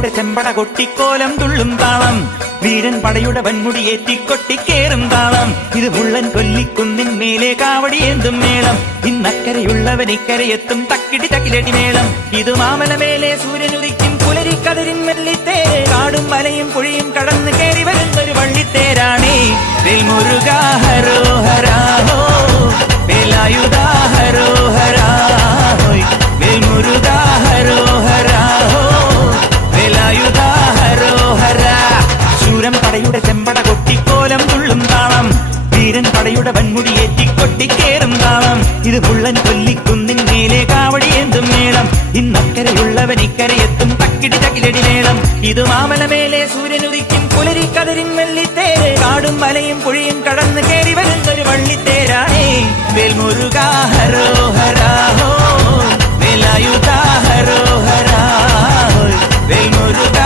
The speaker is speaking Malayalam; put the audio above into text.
പടയുടെ ചെമ്പട കൊട്ടിക്കോലം തുള്ളും താളം, വീരൻ പടയുടെ വൻമുടിയേറ്റിക്കൊട്ടിക്കേറും താളം. ഇത് മുള്ളൻ കൊല്ലിക്കുന്നിൻ മേലെ കാവടിയേന്തും മേളം, ഇന്നക്കരയുള്ളവൻ ഇക്കരയെത്തും തക്കിടി തക്കിലടി മേളം. ഇത് മാമലമേലെ സൂര്യനുദിക്കും പുലരിക്കതിരിൻ വെള്ളിത്തേര്, കാടും മലയും പുഴയും കടന്ന് കയറി വരുന്നൊരു വള്ളിത്തേരാണേ. വേൽമുരുകാ ഹരോഹരാ ഹോ, വേലായുധാ ഹരോഹരാ ഹോയ്, വേൽമുരുകാ ഹരോഹരാ ഹോ, വേലായുധാ ഹരോഹരാ. ശൂരൻ പടയുടെ ചെമ്പട കൊട്ടിക്കോലം തുള്ളും താളം, വീരൻ പടയുടെ വൻമുടിയേറ്റിക്കൊട്ടിക്കേറും താളം. ഇത് മുള്ളൻ കൊല്ലിക്കുന്നിൻ മേലെ കാവടിയേന്തും മേളം, ഇന്നക്കരയുള്ളവൻ ഇക്കരയെത്തും തക്കിടി തകിലടി മേളം. ഇത് മാമലമേലെ സൂര്യനുദിക്കും പുലരിക്കതിരിൻ വെള്ളിത്തേര്, കാടും മലയും പുഴയും കടന്ന് കയറി വരുന്നൊരു വള്ളിത്തേരാണേ. വേൽമുരുകാ ഹരോഹരാ ഹോ, വേലായുധാ ഹരോഹരാ ഹോയ്, വേൽമുരുകാ